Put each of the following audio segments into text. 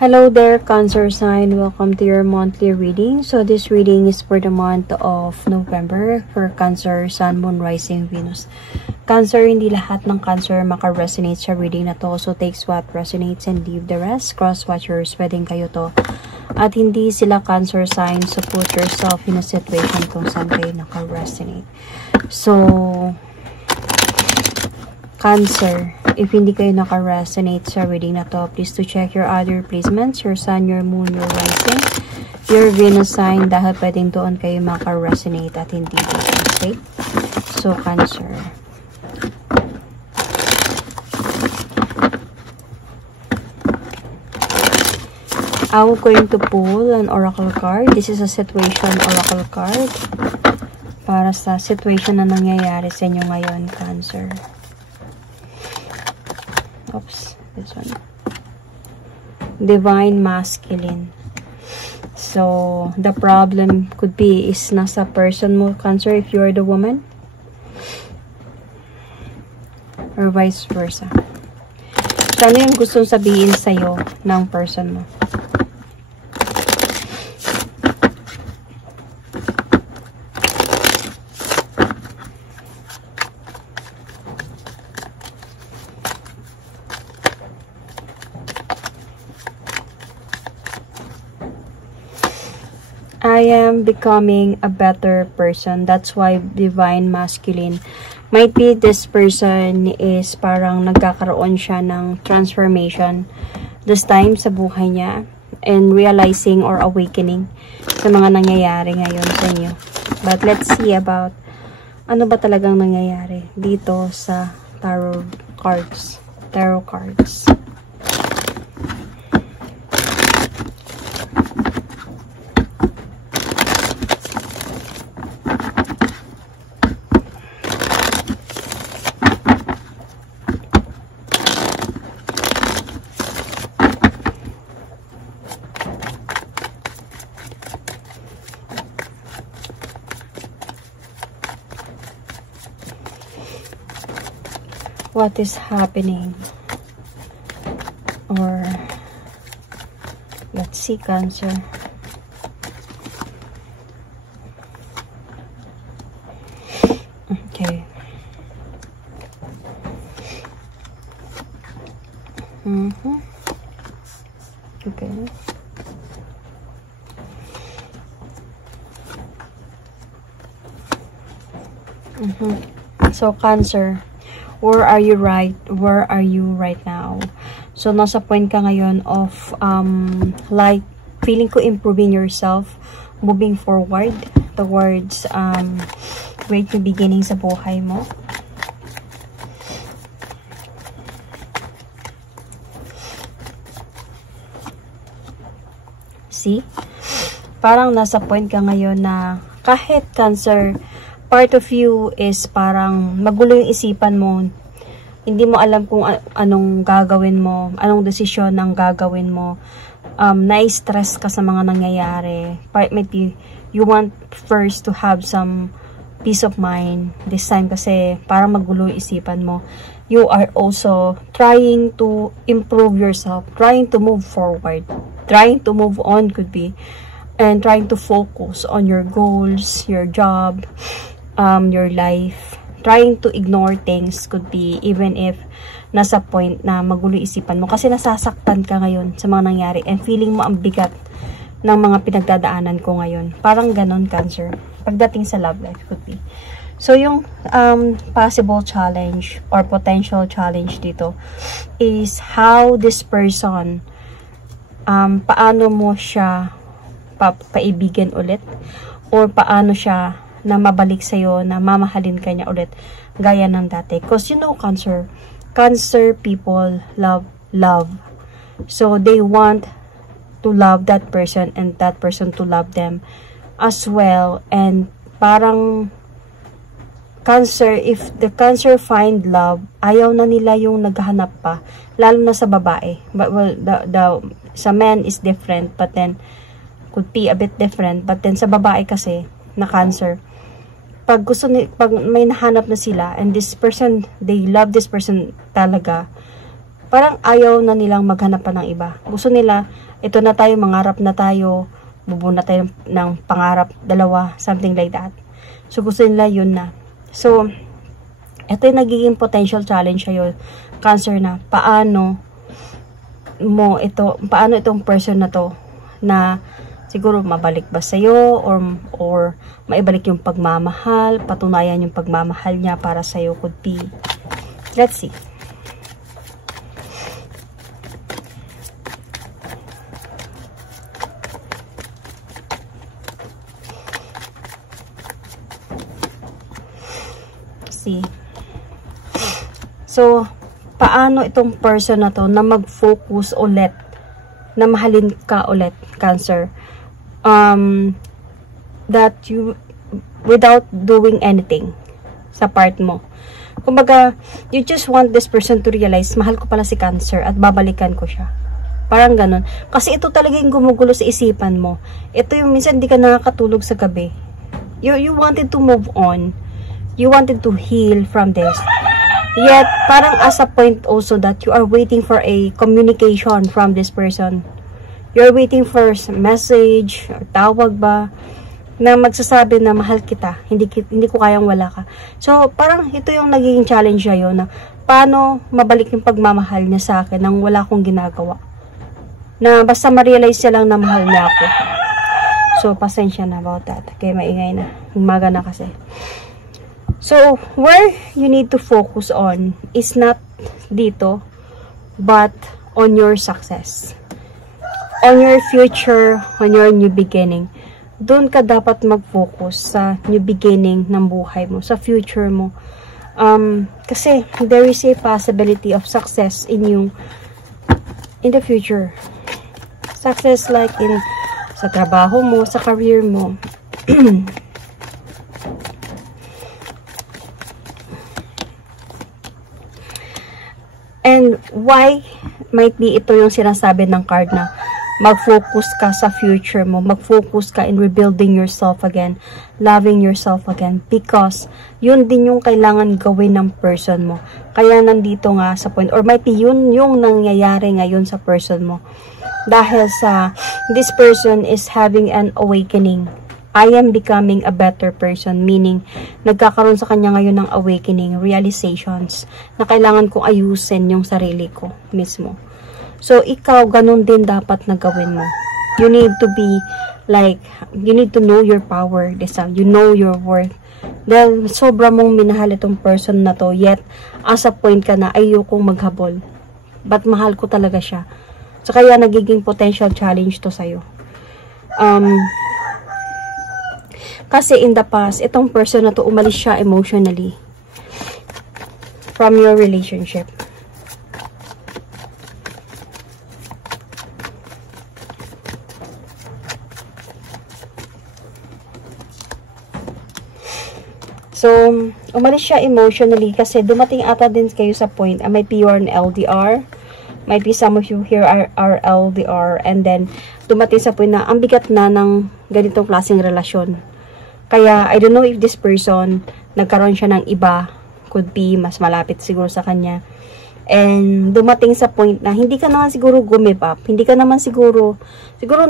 Hello there, Cancer sign. Welcome to your monthly reading. So this reading is for the month of November for Cancer, Sun, Moon, Rising, Venus. Cancer, hindi lahat ng Cancer maka-resonate sa reading na to. So takes what resonates and leave the rest. Cross-watchers, pwedeng kayo to. At hindi sila Cancer sign. So put yourself in a situation kung saan kayo naka-resonate. So, Cancer, if hindi kayo naka-resonate sa reading na to, please to check your other placements, your Sun, your Moon, your Rising, your Venus sign, dahil pwedeng doon kayo maka-resonate at hindi dito. Okay? So, Cancer. I'm going to pull an oracle card. This is a situation oracle card para sa situation na nangyayari sa inyo ngayon, Cancer. Oops, this one. Divine Masculine. So, the problem could be is nasa person mo, Cancer, if you are the woman. Or vice versa. So, ano yung gustong sabihin sa'yo ng person mo? I am becoming a better person. That's why Divine Masculine. Might be this person is parang nagkakaroon siya ng transformation this time sa buhay niya and realizing or awakening sa mga nangyayari ngayon sa inyo. But let's see about ano ba talagang nangyayari dito sa tarot cards. Tarot cards. What is happening? Or let's see, Cancer. Okay. Okay. So, Cancer, where are you right now? So nasa point ka ngayon of like feeling ko improving yourself, moving forward towards great new beginning sa buhay mo. See? Parang nasa point ka ngayon na kahit, Cancer, part of you is parang magulo yung isipan mo. Hindi mo alam kung anong gagawin mo, anong desisyon ang gagawin mo. Na-stress ka sa mga nangyayari. Maybe you want first to have some peace of mind this time kasi parang magulo yung isipan mo. You are also trying to improve yourself, trying to move forward, trying to move on could be, and trying to focus on your goals, your job, your life, trying to ignore things could be, even if nasa point na magulo isipan mo kasi nasasaktan ka ngayon sa mga nangyari and feeling mo ang bigat ng mga pinagdadaanan ko ngayon. Parang ganon, Cancer, pagdating sa love life could be. So yung possible challenge or potential challenge dito is how this person paano mo siya paibigin ulit or paano siya na mabalik sa'yo, na mamahalin ka niya ulit, gaya ng dati. Because you know, Cancer people love love. So, they want to love that person and that person to love them as well. And parang, Cancer, if the Cancer find love, ayaw na nila yung naghahanap pa, lalo na sa babae. But, well, sa men is different, but then, could be a bit different. But then, sa babae kasi, na Cancer, pag may nahanap na sila and this person, they love this person talaga, parang ayaw na nilang maghanap pa ng iba. Gusto nila ito na tayo, mangarap na tayo, bubuo na tayo ng pangarap, dalawa, something like that. So, gusto nila yun na. So, ito yung nagiging potential challenge sa'yo, Cancer, na paano itong person na to, na siguro mabalik ba sa'yo, or maibalik yung pagmamahal, patunayan yung pagmamahal niya para sa'yo, could be. Let's see. So, paano itong person na to na mag-focus ulit, na mahalin ka ulit, Cancer, that you, without doing anything sa part mo. Kumbaga, you just want this person to realize, mahal ko pala si Cancer at babalikan ko siya. Parang ganun. Kasi ito talaga yung gumugulo sa isipan mo. Ito yung minsan di ka nakakatulog sa gabi. You wanted to move on. You wanted to heal from this. Yet, parang as a point also that you are waiting for a communication from this person. You're waiting for message, or tawag ba, na magsasabi na mahal kita, hindi ko kayang wala ka. So, parang ito yung nagiging challenge niya yun, na paano mabalik yung pagmamahal niya sa akin nang wala akong ginagawa. Na basta ma-realize niya lang na mahal niya ako. So, pasensya na about that. Okay, maingay na. Umaga na kasi. So, where you need to focus on is not dito, but on your success. On your future, on your new beginning. Doon ka dapat mag-focus sa new beginning ng buhay mo, sa future mo. Kasi there is a possibility of success in the future. Success like sa trabaho mo, sa career mo. And why might be ito yung sinasabi ng card na mag-focus ka sa future mo, mag-focus ka in rebuilding yourself again, loving yourself again, because yun din yung kailangan gawin ng person mo. Kaya nandito nga sa point, or might be yun yung nangyayari ngayon sa person mo. Dahil sa this person is having an awakening. I am becoming a better person, meaning nagkakaroon sa kanya ngayon ng awakening, realizations, na kailangan kong ayusin yung sarili ko mismo. So, ikaw, ganun din dapat na gawin mo. You need to be like, you need to know your power, you know your worth. Dahil sobra mong minahal itong person na to, yet, as a point ka na, ayokong maghabol. But mahal ko talaga siya. So, kaya nagiging potential challenge to sa'yo. Kasi in the past, itong person na to, umalis siya emotionally from your relationship. So, umalis siya emotionally kasi dumating ata din kayo sa point, might be you are an LDR, might be some of you here are LDR, and then dumating sa point na ang bigat na ng ganitong klaseng relasyon. Kaya, I don't know if this person, nagkaroon siya ng iba, could be mas malapit siguro sa kanya. And dumating sa point na hindi ka naman siguro give up. Hindi ka naman siguro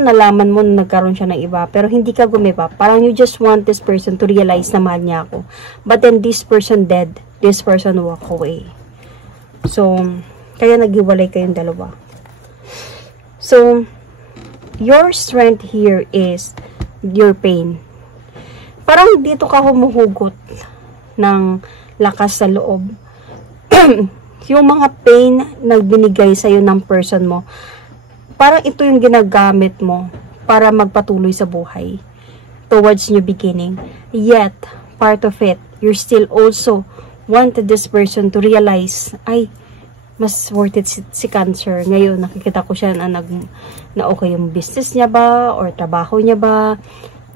nalaman mo na nagkaroon siya ng iba, pero hindi ka give up. Parang you just want this person to realize na mahal niya ako. But then this person dead. This person walk away. So, kaya naghiwalay kayong dalawa. So, your strength here is your pain. Parang dito ka humuhugot ng lakas sa loob. Yung mga pain na binigay sa'yo ng person mo, parang ito yung ginagamit mo para magpatuloy sa buhay towards new beginning. Yet, part of it, you still also wanted this person to realize, ay, mas worth it si Cancer. Ngayon, nakikita ko siya na okay yung business niya ba, or trabaho niya ba,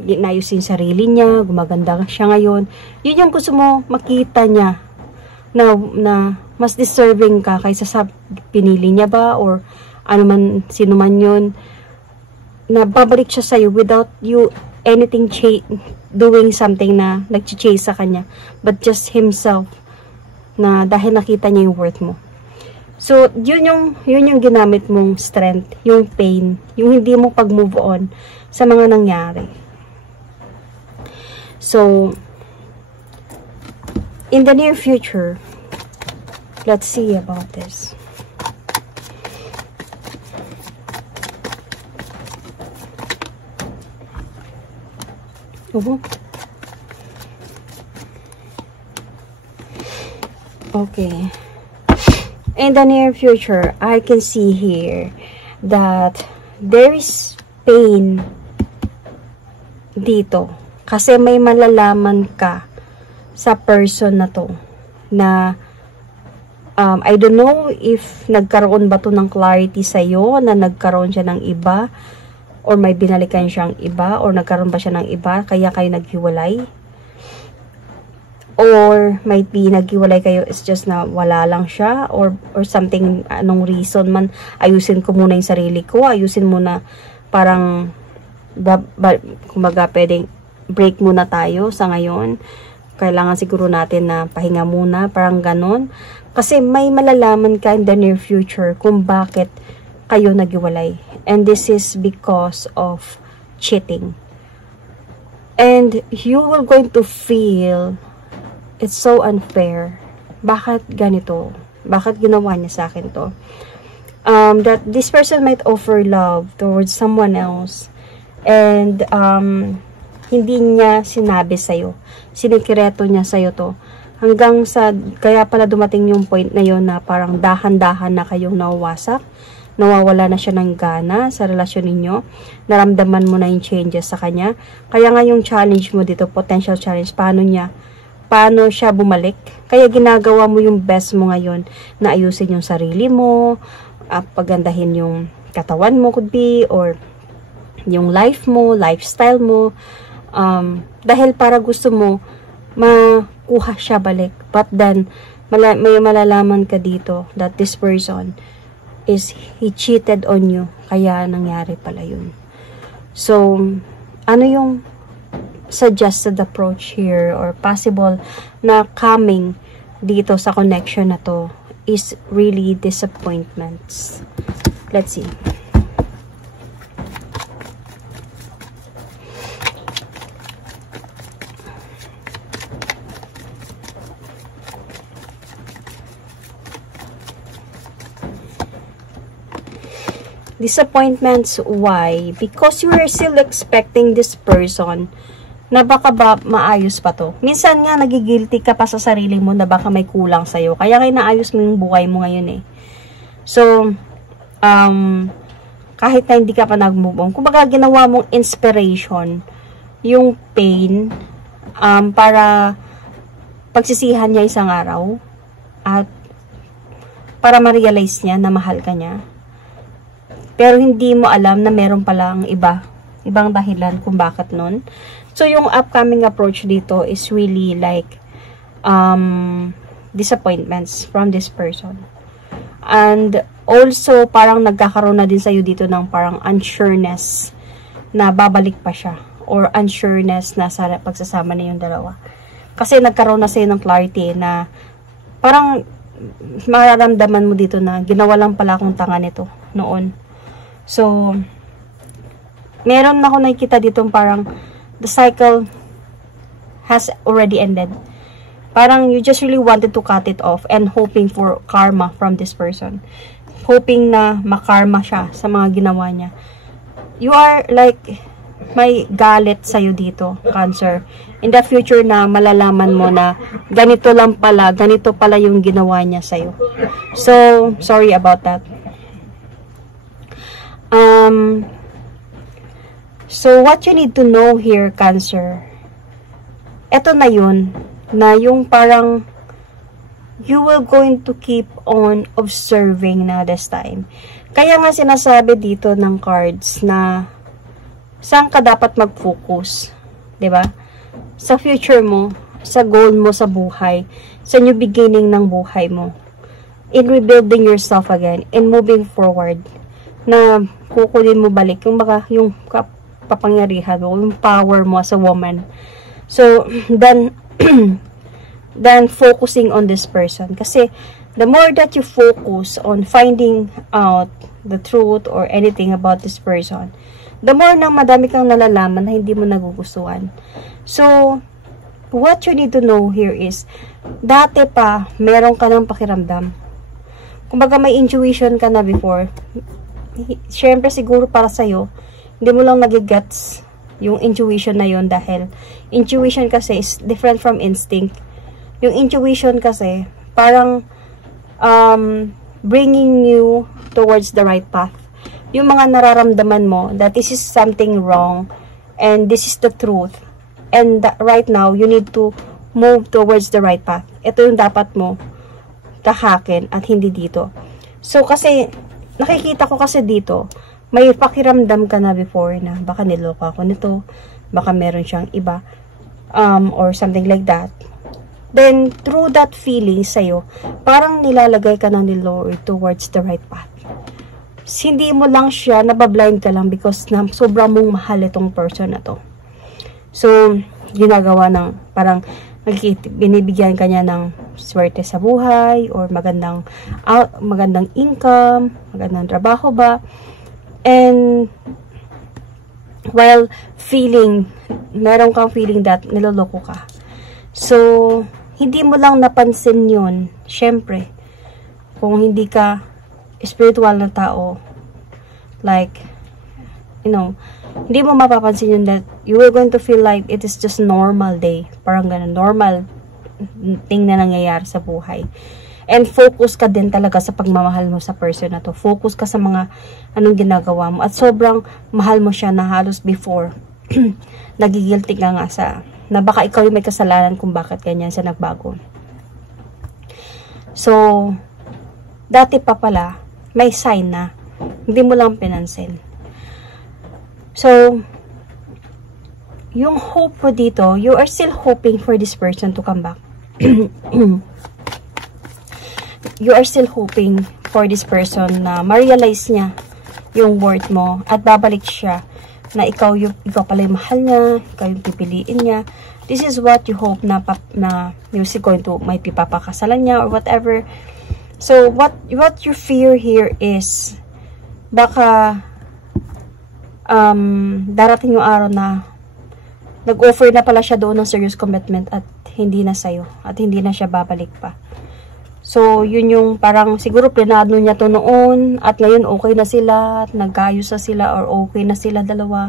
inayos yung sarili niya, gumaganda siya ngayon. Yun yung gusto mo makita niya, na mas deserving ka kaysa sa pinili niya ba, or ano man, sino man yun, na babalik siya sa'yo without you anything doing something na nag-chase sa kanya, but just himself, na dahil nakita niya yung worth mo. So, yun yung ginamit mong strength, yung pain, yung hindi mo pag-move on sa mga nangyari. So, in the near future, let's see about this. Okay. In the near future, I can see here that there is pain dito. Kasi may malalaman ka sa person na to. Na, I don't know if nagkaroon ba to ng clarity sa'yo, na nagkaroon siya ng iba, or may binalikan siyang iba, or nagkaroon ba siya ng iba, kaya kayo naghiwalay. Or might be naghiwalay kayo, it's just na wala lang siya, or something, anong reason man, ayusin ko muna yung sarili ko, ayusin muna, parang kumbaga pwedeng break muna tayo sa ngayon, kailangan siguro natin na pahinga muna, parang ganon, kasi may malalaman ka in the near future kung bakit kayo naghiwalay, and this is because of cheating, and you will going to feel it's so unfair. Bakit ganito? Bakit ginawa niya sa akin to? That this person might offer love towards someone else. And, hindi niya sinabi sa'yo. Sinikreto niya sa'yo to. Hanggang sa, kaya pala dumating yung point na yon na parang dahan-dahan na kayong nawawasak. Nawawala na siya ng gana sa relasyon ninyo. Naramdaman mo na yung changes sa kanya. Kaya nga yung challenge mo dito, potential challenge, paano siya bumalik. Kaya ginagawa mo yung best mo ngayon na ayusin yung sarili mo, pagandahin yung katawan mo could be, or yung life mo, lifestyle mo, dahil para gusto mo makuha siya balik. But then, may malalaman ka dito that this person he cheated on you, kaya nangyari pala yun. So, ano yung suggested approach here or possible na coming dito sa connection na to is really disappointments. Let's see. Disappointments, why? Because you are still expecting this person na baka ba maayos pa to. Minsan nga nagigilty ka pa sa sarili mo na baka may kulang sa'yo. Kaya kayo naayos mo yung buhay mo ngayon eh. So, kahit na hindi ka pa nag-move on, kumbaga ginawa mong inspiration yung pain para pagsisihan niya isang araw at para ma-realize niya na mahal ka niya. Pero hindi mo alam na meron palang ibang dahilan kung bakit nun. So, yung upcoming approach dito is really like disappointments from this person. And also, parang nagkakaroon na din sa'yo dito ng parang unsureness na babalik pa siya. Or unsureness na sa pagsasama na yung dalawa. Kasi nagkaroon na sa'yo ng clarity na parang mararamdaman mo dito na ginawa lang pala akong tanga nito noon. So, meron ako nakikita dito parang the cycle has already ended. Parang you just really wanted to cut it off and hoping for karma from this person. Hoping na makarma siya sa mga ginawa niya. You are like, may galit sa'yo dito, Cancer. In the future na malalaman mo na ganito pala yung ginawa niya sa'yo. So, sorry about that. So, what you need to know here, Cancer, eto na yun, na yung parang you will going to keep on observing na this time. Kaya nga sinasabi dito ng cards na saan ka dapat mag-focus, 'di ba? Sa future mo, sa goal mo sa buhay, sa new beginning ng buhay mo, in rebuilding yourself again, in moving forward, na kukunin mo balik yung baka yung kapangyarihan mo, yung power mo as a woman. So, then focusing on this person. Kasi, the more that you focus on finding out the truth or anything about this person, the more na madami kang nalalaman na hindi mo nagugustuhan. So, what you need to know here is, dati pa, meron ka ng pakiramdam. Kumbaga may intuition ka na before. Siyempre siguro para sa'yo, hindi mo lang nagigets yung intuition na yun dahil intuition kasi is different from instinct. Yung intuition kasi, parang bringing you towards the right path. Yung mga nararamdaman mo that this is something wrong and this is the truth. And that right now, you need to move towards the right path. Ito yung dapat mo tahakin at hindi dito. So, kasi, nakikita ko kasi dito, may pakiramdam ka na before na baka niloko ako nito, baka meron siyang iba, or something like that. Then, through that feeling sa'yo, parang nilalagay ka na ni-Lord towards the right path. Hindi mo lang siya, nabablind ka lang because na sobrang mong mahal itong person na to. So, ginagawa ng, parang, binibigyan ka niya ng swerte sa buhay, or magandang income, magandang trabaho ba, and, while meron kang feeling that niloloko ka. So, hindi mo lang napansin yun, syempre, kung hindi ka spiritual na tao, like, hindi mo mapapansin yun that you are going to feel like it is just normal day. Parang ganun, normal thing na nangyayari sa buhay. And focus ka din talaga sa pagmamahal mo sa person na to. Focus ka sa mga anong ginagawa mo. At sobrang mahal mo siya na halos before. Nagigilty ka nga na baka ikaw yung may kasalanan kung bakit ganyan siya nagbago. So, dati pa pala, may sign na hindi mo lang pinansin. So, yung hope mo dito, you are still hoping for this person to come back. You are still hoping for this person na ma-realize niya yung worth mo at babalik siya na ikaw pala yung mahal niya, ikaw yung pipiliin niya. This is what you hope na you're going to may pipapakasalan niya or whatever. So, what you fear here is baka darating yung araw na nag-offer na pala siya doon ng serious commitment at hindi na sa'yo at hindi na siya babalik pa. So, yun yung parang siguro planado niya to noon at ngayon okay na sila at nagkayos na sila or okay na sila dalawa.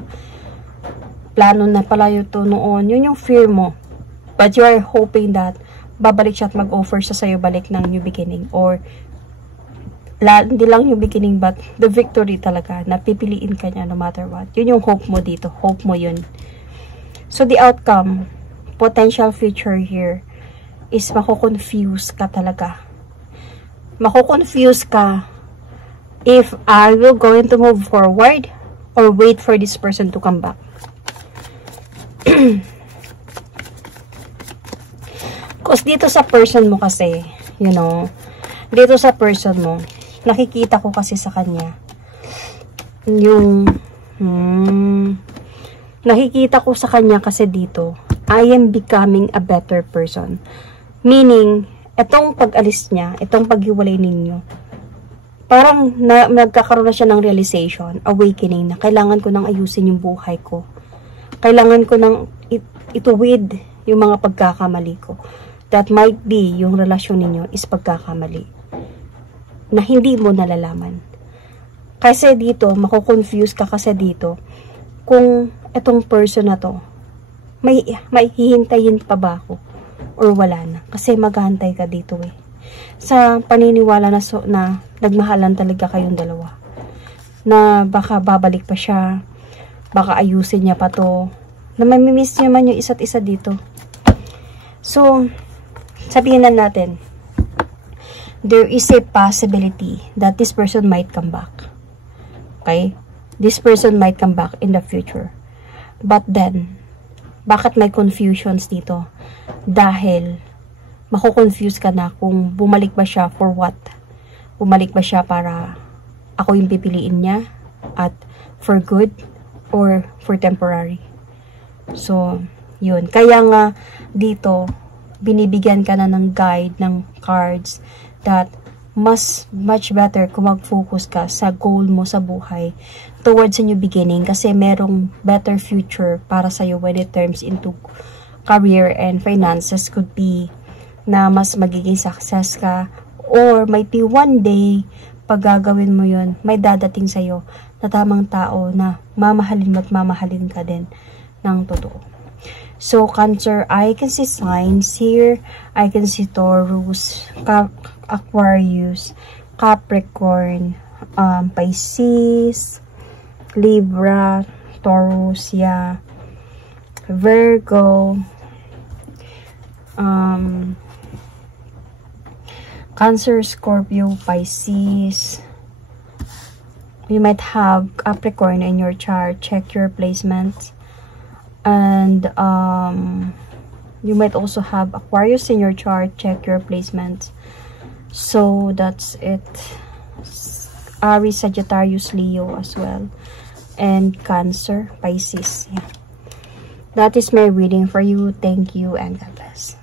Plano na pala yun to noon. Yun yung fear mo. But you are hoping that babalik siya at mag-offer siya sa'yo balik ng new beginning or hindi lang yung beginning but the victory talaga na pipiliin ka niya no matter what. Yun yung hope mo dito. Hope mo yun. So, the outcome, potential future here is mako-confuse ka talaga. Mako-confuse ka if are you going to move forward or wait for this person to come back. Because dito sa person mo kasi, dito sa person mo, nakikita ko kasi sa kanya, nakikita ko sa kanya kasi dito, I am becoming a better person. Meaning, itong pag-alis niya, itong paghiwalay ninyo, parang nagkakaroon na siya ng realization, awakening na kailangan ko nang ayusin yung buhay ko. Kailangan ko nang ituwid yung mga pagkakamali ko. That might be yung relasyon ninyo is pagkakamali na hindi mo nalalaman. Kasi dito, mako-confuse ka kasi dito kung itong person na to, may hihintayin pa ba ako or wala na. Kasi maghahantay ka dito eh. Sa paniniwala na nagmahalan talaga kayong dalawa. Na baka babalik pa siya, baka ayusin niya pa to, na mamimiss niya man yung isa't isa dito. So, sabihin na natin, there is a possibility that this person might come back. Okay? This person might come back in the future. But then, bakit may confusions dito? Dahil, mako-confuse ka na kung bumalik ba siya for what? Bumalik ba siya para ako yung pipiliin niya at for good or for temporary? So, yun. Kaya nga, dito, binibigyan ka na ng guide, ng cards, that much better kung mag-focus ka sa goal mo sa buhay towards a new beginning, kasi merong better future para sa'yo when it turns into career and finances. Could be na mas magiging success ka, or might be one day pag gagawin mo yun, may dadating sa'yo na tamang tao na mamahalin mo at mamahalin ka din ng totoo. So, Cancer, I can see signs here. I can see Taurus, Aquarius, Capricorn, Pisces, Libra, Taurus, yeah, Virgo, Cancer, Scorpio, Pisces. You might have Capricorn in your chart. Check your placements. And you might also have Aquarius in your chart. Check your placements. So that's it. Aries, Sagittarius, Leo as well. And Cancer, Pisces. Yeah. That is my reading for you. Thank you and God bless.